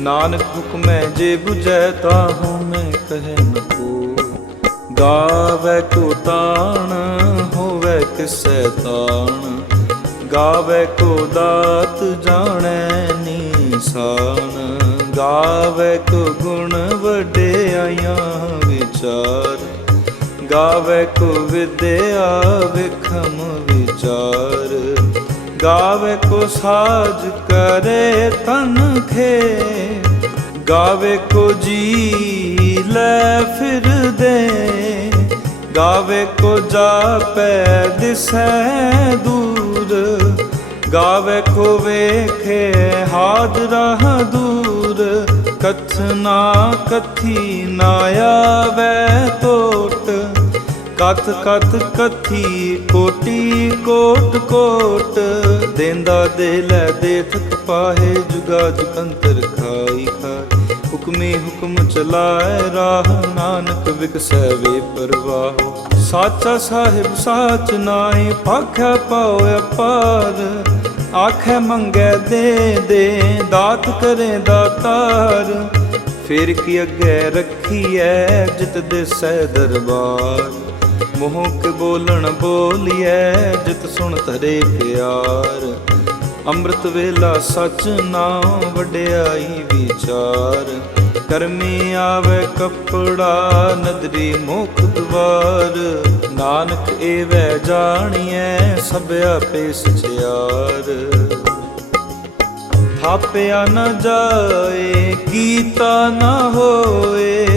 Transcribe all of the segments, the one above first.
ਨਾਨਕ ਹੁਕਮੈ ਜੇ 부ਜੈ ਤਾਹੂ ਮੈਂ ਕਹੈ ਨ ਕੋ ਗਾਵੇ ਕੋ ਤਾਣ, ਹੋਵੇ ਕਿਸੈ ਤਾਣ। ਗਾਵੇ ਕੋ ਦਾਤ ਜਾਣੈ ਨੀਸਾਨ। ਗਾਵੇ ਕੋ ਗੁਣ ਵਡਿਆਈਆਂ ਵਿਚਾਰ। ਗਾਵੇ ਕੋ ਵਿਦਿਆ ਵਿਖਮ ਵਿਚਾਰ। ਗਾਵੇ ਕੋ ਸਾਜ ਕਰੇ ਤਨ ਖੇ ਗਾਵੇ ਕੋ ਜੀ ਲੈ ਫਿਰਦੇ ਗਾਵੇ ਕੋ ਜਾਪੈ ਦਿਸੈ ਦੂਰ, ਗਾਵੇ ਕੋ ਵੇਖੇ ਹਾਦਰਾ ਦੂਰ ਕਥਨਾ ਕਥੀ ਨਾ ਆਵੇ ਟੋਟ ਕਥ ਕਥ ਕਥੀ, ਕੋਟੀ ਕੋਟ ਕੋਟ। ਦੇਂਦਾ ਦੇ ਲੈ ਦੇ ਥਕ ਪਾਹੇ ਜੁਗਾ ਜੁਗੰਤਰ ਖਾਈ ਖਾਈ। ਹੁਕਮੇ ਹੁਕਮ ਚਲਾਏ ਰਾਹ, ਨਾਨਕ ਵਿਕਸੈ ਵੇ ਪਰਵਾਹ। ਸਾਚਾ ਸਾਹਿਬ ਸਾਚ ਨਾਹੀ, ਪਾਖਿਆ ਪਾਉ ਅਪਾਰ ਆਖੇ ਮੰਗੇ ਦੇ ਦੇ, ਦਾਤ ਕਰੇ ਦਾਤਾਰ। ਫਿਰ ਕੀ ਅੱਗੇ ਰੱਖੀਐ, ਜਿਤ ਦਿਸੈ ਦਰਬਾਰ। ਮੋਹ ਬੋਲਣ ਬੋਲੀਐ, ਜਿਤ ਸੁਣ ਧਰੇ ਪਿਆਰ। ਅੰਮ੍ਰਿਤ ਵੇਲਾ ਸਚ ਨਾਮ ਵਡਿਆਈ ਵਿਚਾਰ। ਕਰਮੀ ਆਵੇ ਕਪੜਾ, ਨਦਰੀ ਮੁਖ ਦਵਾਰ। ਨਾਨਕ ਏਵੈ ਜਾਣੀਐ, ਸਭ ਆਪੇ ਸਚਿਆਰ। ਥਾਪਿਆ ਨਾ ਜਾਏ, ਕੀਤਾ ਨਾ ਹੋਏ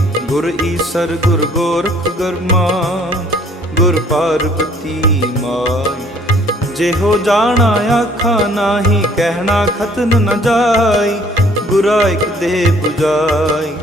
ਗੁਰ ਈਸਰ, ਗੁਰ ਗੋਰਖ ਗਰਮਾ ਗੁਰ ਪਾਰਬਤੀ ਮਾਈ। ਜਿਹੋ ਜਾਣਾ ਆਖਾ ਨਾਹੀ, ਕਹਿਣਾ ਖਤਨ ਨ ਜਾਈ ਗੁਰਾ ਇਕ ਦੇ 부ਜਾਈ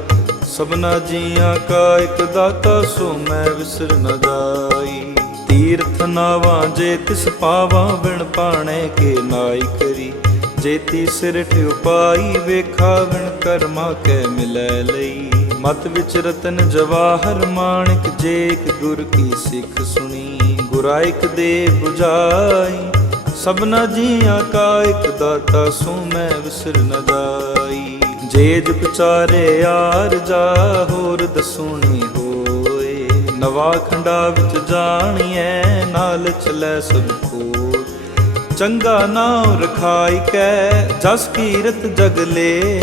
ਸਭਨਾ ਜੀਆਂ ਕਾ ਇਕ ਦਾਤਾ, ਸੋ ਮੈਂ ਵਿਸਰ ਨ ਜਾਈ। ਤੀਰਥ ਨਾਵਾਂ ਜੇ ਤਿਸ ਪਾਵਾਂ, ਬਿਨ ਪਾਣੇ ਕੇ ਨਾਈ ਕਰੀ। ਜੇਤੀ ਸਿਰ ਉਪਾਈ ਵੇਖਾ ਵਿਣ ਕਰਮਾ ਕੈ ਮਿਲੈ ਲਈ। ਮਤ ਵਿੱਚ ਰਤਨ ਜਵਾਹਰ ਮਾਣਿਕ ਜੇਕ ਗੁਰ ਕੀ ਸਿੱਖ ਸੁਣੀ ਗੁਰਾਇਕ ਦੇ 부ਜਾਈ ਸਭਨਾ ਜੀਆਂ ਕਾ ਇੱਕ ਦਾਤਾ, ਸੋ ਮੈਂ ਵਿਸਰ ਨ ਜਾਈ। ਜੇ ਵਿਚਾਰੇ ਯਾਰ ਜਾ ਹੋਰ ਦਸੂਣੀ ਹੋਏ। ਨਵਾ ਖੰਡਾ ਵਿੱਚ ਜਾਣੀਐ, ਨਾਲ ਚਲੈ ਸਭ ਕੋਲ ਚੰਗਾ ਨਾਮ ਰਖਾਈ ਕੈ, ਜਸ ਕੀਰਤ ਜਗ ਲੇ।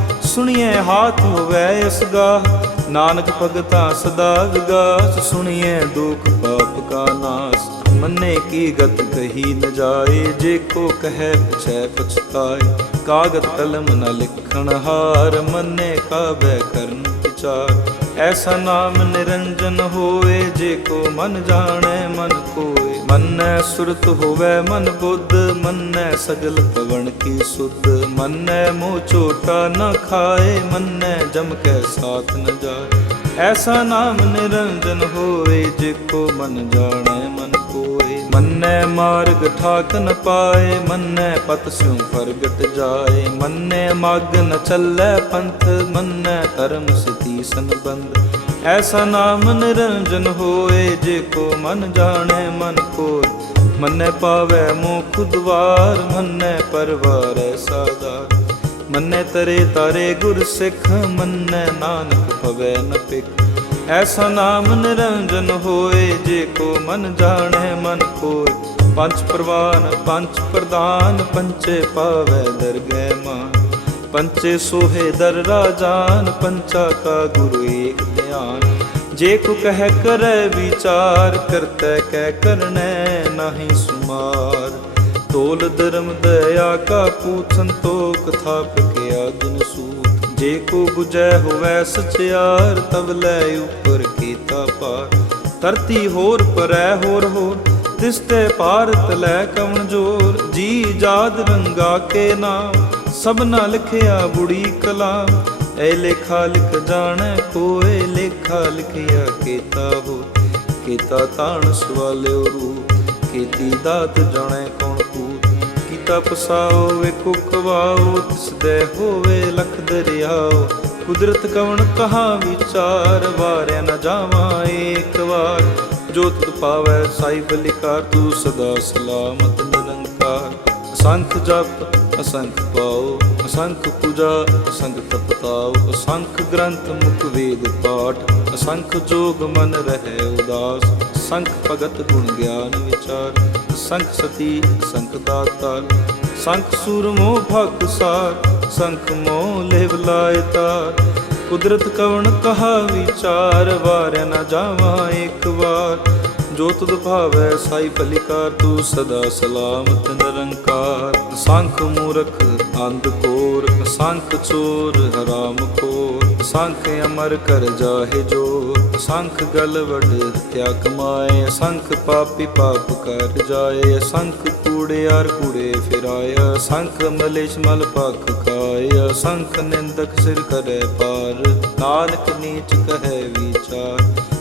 ਸੁਣੀਐ ਹਾਥ ਹੋਵੇ ਅਸਗਾ ਨਾਨਕ ਭਗਤਾ ਸਦਾ ਵਿਗਾਸ। ਸੁਣੀਐ ਦੁਖ ਪਾਪ ਕਾ ਨਾਸ। ਮੰਨੇ ਕੀ ਗਤ ਕਹੀ ਨ ਜਾਏ। ਜੇ ਕੋ ਕਹੈ ਪਛੈ ਪਛਤਾਏ। ਕਾਗਦ ਕਲਮ ਨ ਲਿਖਣ ਹਾਰ। ਮੰਨੇ ਕਾਬੈ ਕਰਨ ਵਿਚਾਰ। ਐਸਾ ਨਾਮ ਨਿਰੰਜਨ ਹੋਏ। ਜੇ ਕੋ ਮਨ ਜਾਣੈ ਮਨ ਕੋਏ। ਮੰਨੈ ਸੁਰਤ ਹੋਵੇ ਮਨ ਬੁੱਧ, ਮੰਨੈ ਸਗਲ ਪਵਨ ਕੀ ਸੁਧ। ਮੰਨੈ ਮੋਹ ਝੋਟਾ ਨ ਖਾਏ, ਮੰਨੈ ਜਮ ਕੈ ਸਾਥ ਨ ਜਾਏ। ਐਸਾ ਨਾਮ ਨਿਰੰਜਨ ਹੋਏ ਜੇ ਕੋ ਮਨ ਜਾਣੈ, ਮਨ ਕੋਏ। ਮੰਨੈ ਮਾਰਗ ਠਾਕ ਨ ਪਾਏ, ਮੰਨੈ ਪਤ ਸਿਉ ਪ੍ਰਗਟ ਜਾਏ। ਮੰਨੈ ਮਗ ਨ ਚੱਲੈ ਪੰਥ, ਮੰਨੈ ਧਰਮ ਸਤੀ ਸੰਬੰਧ। ਐਸਾ ਨਾਮ ਨਿਰੰਜਨ ਹੋਏ ਜੇ ਕੋ ਮਨ ਜਾਣੈ ਮਨ ਕੋਇ ਮੰਨੈ ਪਾਵੈ ਮੋਖ ਦੁਆਰ, ਮੰਨੈ ਪਰਵਾਰੈ ਸਾਦਾਰ ਮੰਨੈ ਤਰੇ ਤਾਰੇ ਗੁਰ ਸਿੱਖ, ਮੰਨੈ ਨਾਨਕ ਭਵੈ ਨ ਪਿਖ ਐਸਾ ਨਾਮ ਨਿਰੰਜਨ ਹੋਏ ਜੇ ਕੋ ਮਨ ਜਾਣੈ ਮਨ ਕੋਇ ਪੰਜ ਪ੍ਰਵਾਨ, ਪੰਜ ਪ੍ਰਦਾਨ ਪੰਚੇ ਪਾਵੈ ਦਰਗਹਿ ਮਾਨ। ਪੰਚੇ ਸੋਹੇ ਦਰਰਾ ਜਾਨ ਪੰਚਾ ਕਾ ਗੁਰੂ ਏਕ ਧਿਆਨ। ਜੇ ਕੋ ਕਹਿ ਕਰੈ ਵਿਚਾਰ, ਕਰਤੈ ਕਹਿ ਕਰਨੈ ਨਾਹੀ ਸੁਮਾਰ। ਤੋਲ ਧਰਮ ਦਇਆ ਕਾ ਪੂਤ ਸੰਤੋਖ ਥਾਪ ਕਿਆ ਦਿਨ ਸੂਤ। ਜੇ ਕੋ 부ਜੈ ਹੋਵੈ ਸਚਿਆਰ, ਤਵ ਲੈ ਉਪਰ ਕੀਤਾ ਪਾਰ। ਧਰਤੀ ਹੋਰ ਪਰੈ ਹੋਰ ਹੋਰ ਤਿਸ ਤੇ ਭਾਰਤ ਲੈ ਕਵਣ ਜੋਰ। ਜੀ ਜਾਦ ਰੰਗਾ ਕੇ ਨਾਮ ਸਭਨਾ ਲਿਖਿਆ ਬੁੜੀ ਕਲਾ। ਐ ਲੇਖਾ ਲਿਖ ਜਾਣੈ ਕੋਏ, ਲੇਖਾ ਲਿਖਿਆ ਕੀਤਾ ਹੋ। ਕੀਤਾ ਤਾਣ ਸਵਾਲਿਓ ਰੂਪ ਕੀਤੀ ਦਾਤ ਜਾਣੈ ਕੌਣ ਕੂਤ ਕੀਤਾ ਪਸਾਓ ਵੇਖੋ ਕਵਾਓ ਤਿਸ ਦੇ ਹੋਵੇ ਲਖ ਦਰਿਆਓ। ਕੁਦਰਤ ਕਵਣ ਕਹਾ ਵਿਚਾਰ, ਵਾਰਿਆ ਨਾ ਜਾਵਾਂ ਏਕ ਵਾਰ। ਜੋ ਤੁਧ ਪਾਵੈ ਸਾਈ ਬਲਿਕਾਰ ਤੂੰ ਸਦਾ ਸਲਾਮਤ ਨਿਰੰਕਾਰ। ਅਸੰਖ ਜਪ ਅਸੰਖ ਪਾਉ ਅਸੰਖ ਪੂਜਾ, ਅਸੰਖ ਤਪਤਾਉ ਅਸੰਖ ਗ੍ਰੰਥ ਮੁਖ ਵੇਦ ਪਾਠ, ਅਸੰਖ ਜੋਗ ਮਨ ਰਹਿ ਉਦਾਸ ਸੰਖ ਭਗਤ ਗੁਣ ਗਿਆਨ ਵਿਚਾਰ ਸੰਖ ਸਤੀ ਸੰਖ ਦਾਤਾਰ ਸੰਖ ਸੂਰ ਮੋਹ ਭਗ ਸਾਰ ਸੰਖ ਮੋਹ ਲੇਵ ਲਾਇ ਤਾਰ, ਕੁਦਰਤ ਕਵਣ ਕਹਾ ਵਿਚਾਰ ਵਾਰ ਨਾ ਜਾਵਾਂ ਇੱਕ ਵਾਰ ਜੋ ਤੁਧ ਭਾਵੈ, ਸਾਈ ਭਲਿਕਾਰ ਤੂੰ ਸਦਾ ਸਲਾਮਤ ਨਿਰੰਕਾਰ। ਸੰਖ ਮੂਰਖ, ਅੰਧ ਕੋਰ ਸੰਖ ਚੋਰ, ਹਰਾਮ ਖੋਰ। ਸੰਖ ਅਮਰ ਕਰ ਜਾਹੇ ਜੋ ਸੰਖ ਗਲ ਵਡ ਹਤਿਆ ਕਮਾਏ। ਸੰਖ ਪਾਪੀ ਪਾਪ ਕਰ ਜਾਏ। ਸੰਖ ਕੂੜਿਆਰ ਕੂੜੇ ਫਿਰਾਇਆ ਸੰਖ ਮਲੇਸ਼ ਮਲ ਪਖ ਖਾਇਆ ਸੰਖ ਨਿੰਦਕ ਸਿਰ ਕਰੇ ਪਾਰ। ਨਾਨਕ ਨੀਚ ਕਹੈ ਵਿਚਾਰ।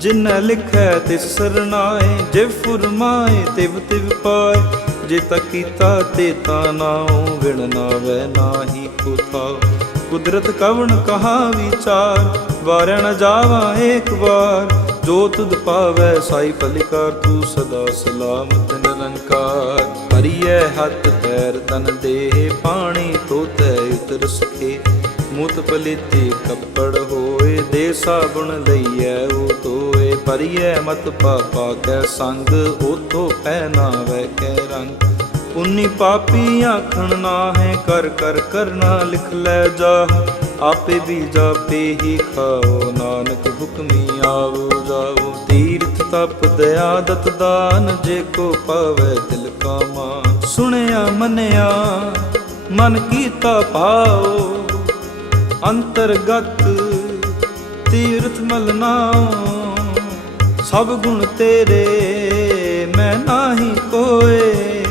ਜਿਨੈ ਲਿਖੈ ਤਿਸ ਸਰਨਾਏ, ਜੇ ਫੁਰਮਾਏ, ਤਿਵ ਤਿਵ ਪਾਏ। ਜੇ ਤਾ ਕੀਤਾ ਤੇ ਤਾ ਨਾਉ ਵਿਣ ਨਾਵੈ ਨਾਹੀ ਕੋ ਕੁਦਰਤ ਕਵਣ ਕਹਾ ਵਿਚਾਰ ਵਾਰਣ ਜਾਵਾ ਏਕ ਵਾਰ। ਜੋ ਤੁਧ ਪਾਵੈ, ਸਾਈ ਫਲਿਕਾਰ, ਤੂੰ ਸਦਾ ਸਲਾਮਤ ਨਿਰੰਕਾਰ। ਹਰੀਐ ਹੱਥ, ਪੈਰ, ਤਨ, ਦੇਹ, ਪਾਣੀ, ਤੋਤੈ, ਉਤਰ ਸਖੇ। ਮੁਤ ਪਲਿਤੀ, ਕੱਪੜ ਹੋਏ, ਦੇ ਸਾਬੁਣ ਲਈਐ, ਉਹ ਤੋਏ ਪਰਿਐ ਮਤ ਪਾਪਾ ਕੈ ਸੰਗ ਉਤੋ ਪਹਿਨਾਵੈ ਕੈ ਰੰਗ। ਪੁੰਨੀ ਪਾਪੀ ਆਖਣ ਨਾ ਹੈ ਕਰ ਕਰ ਕਰਨਾ ਲਿਖ ਲੈ ਜਾ ਆਪੇ ਵੀ ਜਾਪੇ ਹੀ ਖਾਓ, ਨਾਨਕ ਹੁਕਮੀ ਆਵੋ ਜਾਓ ਤੀਰਥ ਤਪ ਦਇਆ ਦਤ ਦਾਨ, ਜੇ ਕੋ ਪਾਵੇ ਦਿਲ ਕਾ ਮਾਨ। ਸੁਣਿਆ ਮੰਨਿਆ, ਮਨ ਕੀਤਾ ਭਾਓ ਅੰਤਰਗਤ ਤੀਰਥ ਮਲਨਾਓ ਸਭ ਗੁਣ ਤੇਰੇ, ਮੈਂ ਨਾਹੀ ਕੋਏ।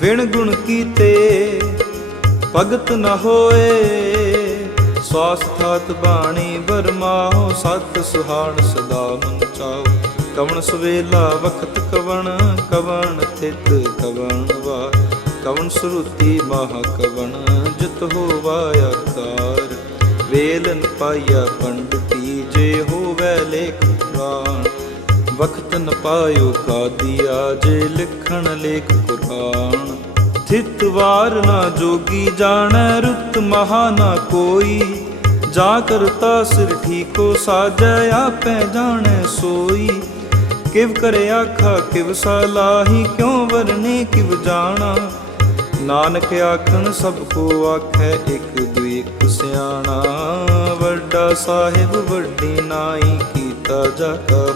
ਵਿਣ ਗੁਣ ਕੀਤੇ ਭਗਤ ਨ ਹੋਏ। ਸਵਾਸਥਾਤ ਬਾਣੀ ਵਰਮਾਓ ਸਤ ਸੁਹਾਣ ਸਦਾ ਮਨ ਚਾਓ ਕਵਣ ਸਵੇਲਾ ਵਖਤ ਕਵਣ ਕਵਣ ਥਿਤ ਕਵਣ ਵਾ। ਕਵਣ ਸੁਰਤੀ ਮਹਾ ਕਵਣ, ਜਿਤ ਹੋਵਾ ਆਕਾਰ ਵੇਲਨ ਪਾਇਆ ਪੰਡਤੀ, ਜੇ ਹੋਵੇ ਲੇਖ ਵਖਤ ਨ ਪਾਇਓ ਕਾਦੀਆ ਜੇ ਲਿਖਣ ਲੇਖ ਕੁਰਾਨ ਥਿਤ ਵਾਰ ਨਾ ਜੋਗੀ ਜਾਣੈ ਰੁਤ ਮਹਾ ਨਾ ਕੋਈ। ਜਾ ਕਰਤਾ ਸਿਰ ਠੀਕੋ ਸਾਜੈ ਆਪੈ ਜਾਣੈ ਸੋਈ। ਕਿਵ ਕਰੇ ਆਖਾ ਕਿਵ ਸਲਾਹੀ ਕਿਉ ਵਰਨੇ ਕਿਵ ਜਾਣਾ। ਨਾਨਕ ਆਖਣ ਸਭ ਕੋ ਆਖੈ ਇੱਕ ਦੁਇ ਇਕ ਸਿਆਣਾ। ਵੱਡਾ ਸਾਹਿਬ ਵੱਡੀ ਨਾਈ ਕੀਤਾ ਜਾ ਕਾ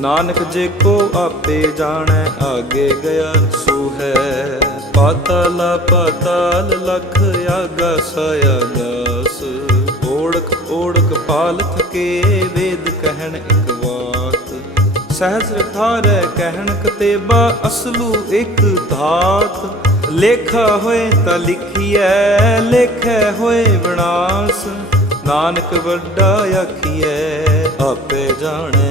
ਨਾਨਕ ਜੇ ਕੋ ਆਪੇ ਜਾਣੈ, ਆਗੇ ਗਿਆ ਸੋ ਹੈ। ਪਾਤਾਲ ਪਾਤਾਲ ਲਖ ਆਗਾ ਸਾਇਆ ਦਾਸ। ਓੜਕ ਓੜਕ ਪਾਲ ਥਕੇ ਵੇਦ ਕਹਿਣ ਇਕ ਬਾਤ। ਸਹਸ ਥਾਰੈ ਕਹਿਣ ਕਤੇਬਾ, ਅਸਲੂ ਇਕ ਧਾਤ। ਲੇਖਾ ਹੋਏ ਤਾਂ ਲਿਖੀਐ, ਲੇਖੈ ਹੋਏ ਵਿਨਾਸ਼। ਨਾਨਕ ਵੱਡਾ ਆਖੀਐ, ਆਪੇ ਜਾਣੈ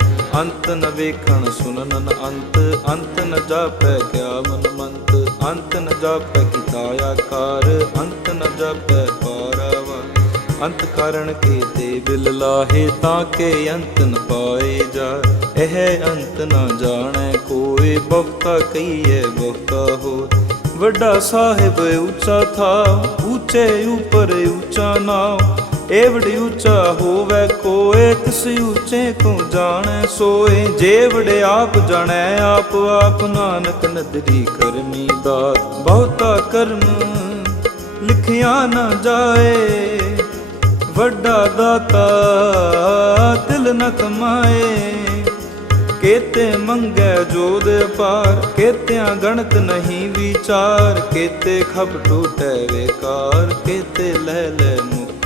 ਅੰਤ ਨ ਵੇਖਣ ਸੁਨਨ ਅੰਤ ਅੰਤ ਨ ਜਾਪੈ ਕਿਆ ਮਨ ਮੰਤ, ਅੰਤ ਨ ਜਾਪੈ ਕੀਤਾ ਆਕਾਰ, ਅੰਤ ਨ ਜਾਪੈ ਪਾਰਾਵਾ। ਅੰਤ ਕਾਰਣ ਕੇ ਤੇ ਬਿਲ ਲਾਹੇ ਤਾਂ ਕੇ ਅੰਤ ਨ ਪਾਏ ਜਾ। ਇਹ ਅੰਤ ਨ ਜਾਣੈ ਕੋਈ, ਬਹੁਤਾ ਕਹੀਏ ਬਹੁਤਾ ਹੋ ਵੱਡਾ ਸਾਹਿਬ ਉੱਚਾ ਥਾ, ਉੱਚੇ ਉਪਰ ਉੱਚਾ ਨਾਮ ਏਵੜੀ ਉੱਚਾ ਹੋਵੇ ਕੋਏ, ਤਿਸ ਉੱਚੇ ਕੋ ਜਾਣੈ ਸੋਏ। ਜੇ ਵੜੇ ਆਪ ਜਾਣੈ, ਆਪ ਆਪ ਨਾਨਕ ਨਦਰੀ ਕਰਮੀ ਦਾਤ ਬਹੁਤਾ ਕਰਮ ਲਿਖਿਆ ਨਾ ਜਾਏ, ਵੱਡਾ ਦਾਤਾ ਦਿਲ ਨ ਕਮਾਏ। ਕੇਤੇ ਮੰਗੈ ਜੋਦ ਪਾਰ ਕੇਤਿਆਂ ਗਣਤ ਨਹੀਂ ਵਿਚਾਰ। ਕੇਤੇ ਖਬ ਟੂਟੈ ਵੇਕਾਰ, ਕੇਤੇ ਲੈ ਲੈ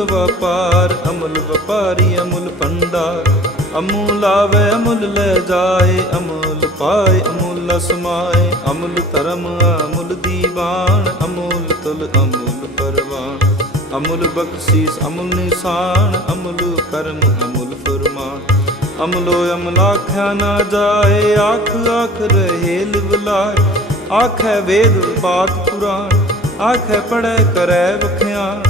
ਅਮੁਲ ਵਪਾਰ, ਅਮੁਲ ਵਪਾਰੀ, ਅਮੁਲ ਭੰਡਾਰ। ਅਮੁਲ ਆਵੇ ਅਮੁਲ ਲੈ ਜਾਏ, ਅਮੁਲ ਪਾਏ, ਅਮੁੱਲ ਸਮਾਏ ਅਮੁਲ ਧਰਮ, ਅਮੁਲ ਦੀਵਾਨ, ਅਮੁਲ ਤੁਲ, ਅਮੁਲ ਪਰਵਾਨ। ਅਮੁਲ ਬਖਸ਼ੀਸ, ਅਮੁਲ ਨਿਸ਼ਾਨ, ਅਮੁਲ ਕਰਮ, ਅਮੁਲ ਫਰਮਾਨ। ਅਮਲੋ ਅਮਲ ਆਖਿਆ ਨਾ ਜਾਏ, ਆਖ ਆਖ ਰਹੇ ਲਿਵਲਾਏ ਆਖੈ ਵੇਦ ਬਾਤ ਪੁਰਾਣ। ਆਖੈ ਪੜੈ ਕਰੈ ਵਖਿਆਣ।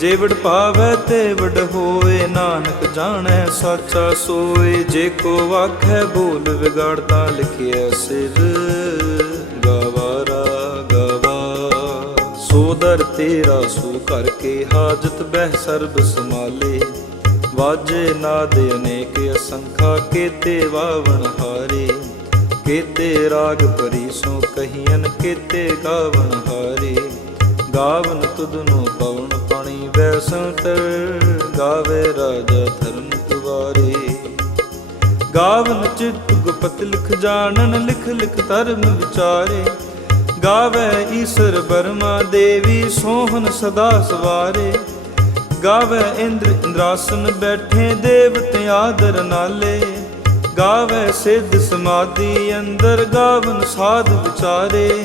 ਜੇ ਵਡ ਪਾਵੈ ਤੇ ਵਡ ਹੋਏ, ਨਾਨਕ ਜਾਣੈ ਸਾਚਾ ਸੋਏ। ਜੇ ਕੋ ਆਖੈ ਬੋਲ ਵਿਗਾੜਤਾ ਲਿਖਿਆ ਸਿਰ ਗਵਾਰਾ ਗਵਾ। ਸੋਦਰ ਤੇਰਾ ਸੋ ਕਰਕੇ ਹਾਜਤ ਬਹਿ ਸਰਬ ਸਮਾਲੇ ਵਾਜੇ ਨਾਦ ਅਨੇਕ ਅਸੰਖਾ, ਕੇਤੇ ਵਾਵਣ ਹਾਰੇ। ਕੇਤੇ ਰਾਗ ਪਰੀ ਸੋ ਕਹੀਨ ਕੇਤੇ ਗਾਵਣ ਹਾਰੇ। ਗਾਵਨ ਤੁਧਨੋ ਪਵਨ ਪਾਣੀ ਵੈਸੰਤ ਗਾਵੇ ਰਾਜਾ ਧਰਮ ਤੁਵਾਰੇ ਗਾਵਨ ਚਿਤ ਗੁਪਤ ਲਿਖ ਜਾਣਨ, ਲਿਖ ਲਿਖ ਧਰਮ ਵਿਚਾਰੇ। ਗਾਵੇ ਈਸ਼ਰ ਬਰਮਾ ਦੇਵੀ ਸੋਹਨ ਸਦਾ ਸਵਾਰੇ। ਗਾਵੇ ਇੰਦਰ ਇੰਦਰਾਸਨ ਬੈਠੇ, ਦੇਵਤ ਆਦਰ ਨਾਲੇ। ਗਾਵੇ ਸਿੱਧ ਸਮਾਧੀ ਅੰਦਰ ਗਾਵਨ ਸਾਧ ਵਿਚਾਰੇ।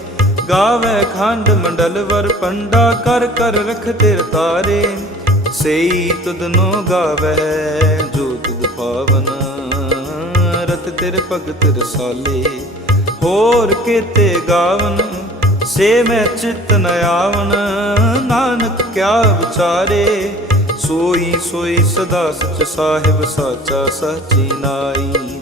ਗਾਵੇ ਖੰਡ ਮੰਡਲ ਵਰ ਪੰਡਾ ਕਰ ਕਰ ਰਖ ਤੇਰ ਤਾਰੇ। ਸਈ ਤੁਧਨੋ ਗਾਵੇ ਜੋ ਤੁਧ ਪਾਵਨ। ਰਤ ਤੇਰੇ ਭਗਤ ਰਸਾਲੇ, ਹੋਰ ਕੀਤੇ ਗਾਵਨ। ਸੇ ਮੈਂ ਚਿਤ ਨ ਆਵਨ, ਨਾਨਕ ਕਿਆ ਵਿਚਾਰੇ। ਸੋਈ ਸੋਈ ਸਦਾ ਸਚ ਸਾਹਿਬ ਸਾਚਾ ਸਾਚੀ ਨਾਈ।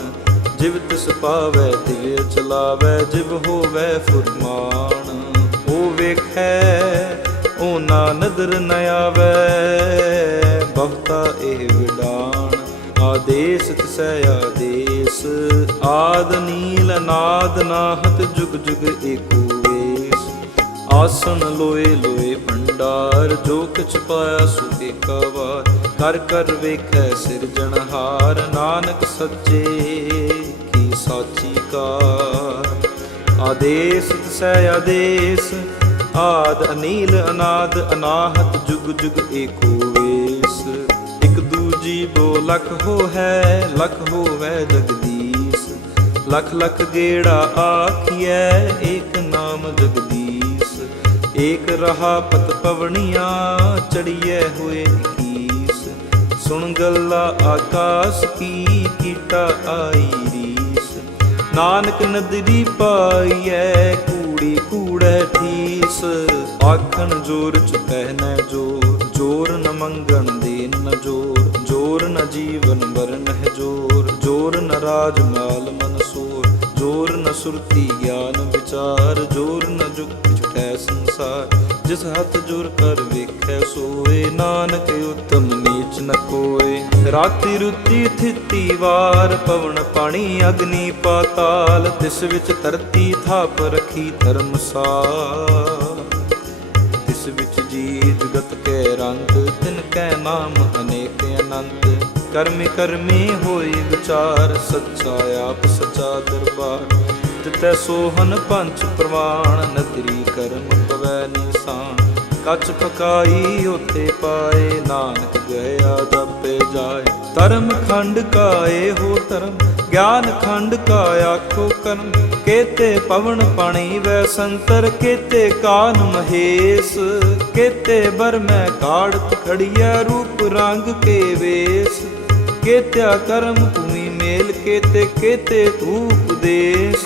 ਜਿਵ ਤਿਸ ਪਾਵੈ ਤਿਵ ਚਲਾਵੈ, ਜਿਵ ਹੋਵੈ ਫੁਰਮਾਨ। ਉਹ ਵੇਖੈ, ਉਹ ਨਾ ਨਦਰ ਨ ਆਵੈ ਬਹੁਤਾ ਇਹ ਵਿਡਾਨ ਆਦੇਸ ਤਿਸੈ ਆਦੇਸ, ਆਦ ਨੀਲ ਨਾਦ ਨਾਹਤ ਜੁਗ ਜੁਗ ਏਕੋ ਵੇਸ। ਆਸਣ ਲੋਏ ਲੋਏ ਭੰਡਾਰ, ਜੋ ਕਿਛ ਪਾਇਆ ਸੋ ਏਕਾ ਵਾਰ। ਕਰ ਕਰ ਵੇਖੈ ਸਿਰਜਣਹਾਰ ਨਾਨਕ ਸੱਚੇ ਸਾਚੀ ਕਾਰ ਆਦੇਸ ਤਿਸੈ ਆਦੇਸ, ਆਦ ਅਨੀਲ, ਅਨਾਦ ਅਨਾਹਤ, ਜੁਗ ਜੁਗ ਏਕੋ ਵੇਸ। ਇਕ ਦੂਜੀ ਬੋ ਲਖ ਹੋ ਹੈ ਲਖ ਹੋਵੈ ਜਗਦੀਸ਼। ਲਖ ਲਖ ਗੇੜਾ ਆਖੀਐ, ਏਕ ਨਾਮ ਜਗਦੀਸ਼। ਏਕ ਰਹਾ ਪਤ ਪਵਣੀਆਂ, ਚੜੀਐ ਹੋਏ ਕੀਸ ਸੁਣ ਗੱਲਾ ਆਕਾਸ ਕੀ, ਕੀਟਾ ਆਈ ਨਾਨਕ ਨਦਰੀ ਪਾਈਐ, ਕੂੜੀ ਕੂੜੈ ਠੀਸ। ਆਖਣ ਜੋਰ ਚ ਪਹਿਨੈ ਜੋਰ ਜੋਰ ਨ ਮੰਗਣ ਦੇ ਨ ਜੋਰ ਜੋਰ ਨ ਜੀਵਨ ਮਰਨ ਹੈ ਜੋਰ ਜੋਰ ਨ ਰਾਜ ਮਾਲ ਮਨ ਸੋਰ, ਜੋਰ ਨ ਸੁਰਤੀ ਗਿਆਨ ਵਿਚਾਰ, ਜੋਰ ਨ ਜੁਗਤ ਛਟੈ ਸੰਸਾਰ। ਜਿਸ ਹੱਥ ਜੋਰ ਕਰ ਵੇਖੈ ਸੋਏ, ਨਾਨਕ ਉਤਮ ਨੀ ਨ ਕੋਏ। ਰਾਤੀ ਰੁੱਤੀ ਥਿੱਤੀ ਵਾਰ, ਪਵਨ ਪਾਣੀ ਅਗਨੀ ਪਾਤਾਲ, ਤਿਸ ਵਿੱਚ ਧਰਤੀ ਥਾਪ ਰਖੀ ਧਰਮਸਾਲ ਤਿਸ ਵਿੱਚ ਜੀ ਜਗਤ ਕੈ ਰੰਗ, ਤਿਨ ਕੈ ਨਾਮ ਅਨੇਕ ਅਨੰਤ। ਕਰਮੀ ਕਰਮੀ ਹੋਈ ਵਿਚਾਰ, ਸੱਚਾ ਆਪ ਸੱਚਾ ਦਰਬਾਰ। ਤਿਤੈ ਸੋਹਨ ਪੰਚ ਪ੍ਰਵਾਣ ਨਦਰੀ ਕਰਮ ਪਵੈ ਨਿਸ਼ਾਨ। ਕੱਚ ਪਕਾਈ ਉਥੇ ਪਾਏ, ਨਾਨਕ ਗਿਆ ਜਪੇ ਜਾਏ। ਧਰਮ ਖੰਡ ਕਾਏ ਹੋ ਧਰਮ, ਗਿਆਨ ਖੰਡ ਕਾ ਆਖੋ ਕਰਮ। ਕੇਤੇ ਪਵਨ ਪਾਣੀ ਵੈ ਸੰਤਰ, ਕੇਤੇ ਕਾਨ ਮਹੇਸ਼। ਕੇਤੇ ਬਰ ਮੈਂ ਕਾੜਤ ਖੜੀਆ ਰੂਪ ਰੰਗ ਕੇ ਵੇਸ। ਕੇਤਿਆ ਕਰਮ ਭੂਮੀ ਮੇਲ, ਕੇਤੇ ਕੇਤੇ ਧੂਪ ਦੇਸ।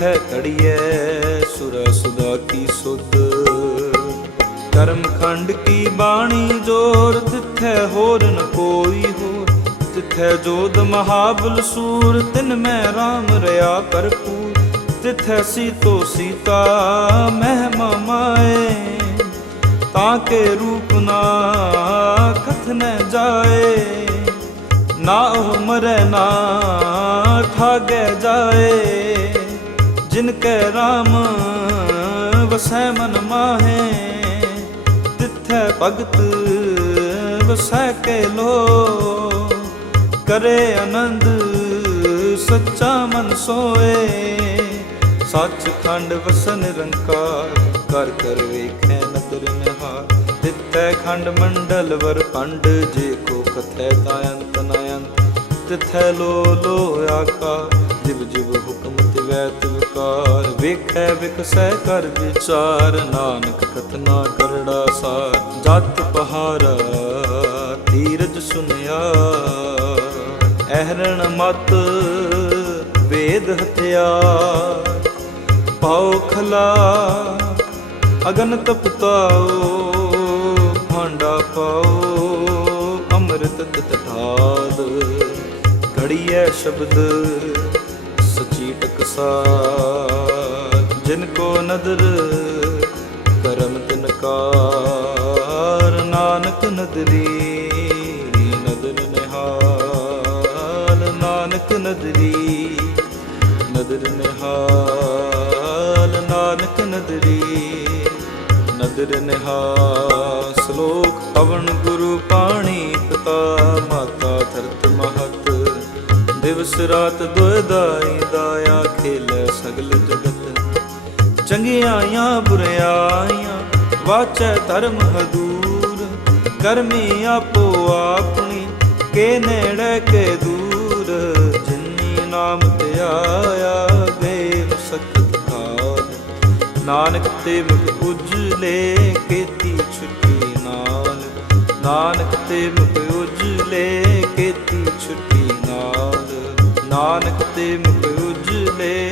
ਤਿੱਥੈ ਕੜੀਐ ਸੁਰ ਸੁਦਾ ਕੀ ਸੁਧ। ਕਰਮ ਖੰਡ ਕੀ ਬਾਣੀ ਜੋਰ ਤਿੱਥੈ ਹੋਰ ਨ ਕੋਈ ਹੋਰ। ਤਿੱਥੈ ਜੋਦ ਮਹਾਬਲ ਸੂਰ, ਤਿਨ ਮੈਂ RAM ਰਿਆ ਕਰਪੂਰ। ਤਿੱਥੈ ਸੀਤੋ ਸੀਤਾ ਮਹਿਮਾ ਮਾਏ, ਤਾਂ ਕੇ ਰੂਪ ਨਾ ਕਥਨੈ ਜਾਏ। ਨਾ ਉਹ ਮਰੈ ਨਾ ਠਾਗੈ ਜਾਏ। ਜਿਨ ਕੈ RAM ਵਸੈ ਮਨ ਮਾਹੇ, ਤਿਥੈ ਭਗਤ ਵਸੈ ਕੇ ਲੋ। ਕਰੇ ਆਨੰਦ ਸੱਚਾ ਮਨ ਸੋਏ ਸੱਚ ਖੰਡ ਵਸਨ ਨਿਰੰਕਾਰ, ਕਰ ਕਰ ਵੇਖੈ ਨਦਰ ਨਿਹਾਰ। ਤਿੱਥੈ ਖੰਡ ਮੰਡਲ ਵਰ ਪੰਡ ਜੇ ਕੋ ਕਥੈ ਤਾ ਅੰਤ ਨ ਅੰਤ ਤਿਥੈ ਲੋ ਲੋ ਆਕਾ ਜਿਵ ਜਿਵ ਹੁਕਮ ਤਿਵੈ ਤਿਵਕਾਰ ਵੇਖੈ ਵਿਕਸੈ ਕਰ ਵਿਚਾਰ, ਨਾਨਕ ਕਥਨਾ ਕਰੜਾ ਸਾਰ, ਜਤ ਪਹਾਰਾ ਧੀਰਜ ਸੁਨਿਆ। ਅਹਰਣ ਮਤ ਵੇਦ ਹਥਿਆਰ ਪਾਉ ਖਲਾ ਅਗਨ ਤਪਤਾਓ ਭਾਂਡਾ ਪਾਓ, ਅੰਮ੍ਰਿਤ ਤਟਾਦ ਘੜੀਐ ਸ਼ਬਦ ਸਚੀ ਜਿਨ ਕੋ ਨਦਰ, ਕਰਮ ਤਿਨ ਕਾਰ। ਨਾਨਕ ਨਦਰੀ, ਨਦਰ ਨਿਹਾਲ। ਨਾਨਕ ਨਦਰੀ, ਨਦਰ ਨਿਹਾਲ। ਨਾਨਕ ਨਦਰੀ, ਨਦਰ ਨਿਹਾਲ। ਸ਼ਲੋਕ ਪਵਨ ਗੁਰੂ ਪਾਣੀ ਪਿਤਾ, ਮਾਤਾ ਧਰਤ ਮਹਤ ਦਿਵਸ ਰਾਤ ਦੁਇਦਾਈ ਦਾਇਆ ਖੇਲੇ ਸਗਲ ਜਗਤ। ਚੰਗਿਆਈਆਂ ਬੁਰਿਆਈਆਂ ਵਾਚੈ ਧਰਮ ਹਦੂਰ। ਕਰਮੀ ਆਪੋ ਆਪਣੀ, ਕੇ ਨੇੜੇ ਕੇ ਦੂਰ। ਜਿਨੀ ਨਾਮ ਤੇ ਆਇਆ ਗਏ ਕਾਲ ਨਾਨਕ ਤੇ ਮੁਖ ਉਜਲੇ ਕੀਤੀ ਛੁੱਟੀ ਨਾਲ। ਨਾਨਕ ਤੇ ਮੁਖ ਉਜਲੇ ਕੀਤੀ ਨਾਨਕ ਤੇ ਮੁਖ ਉਜਲੇ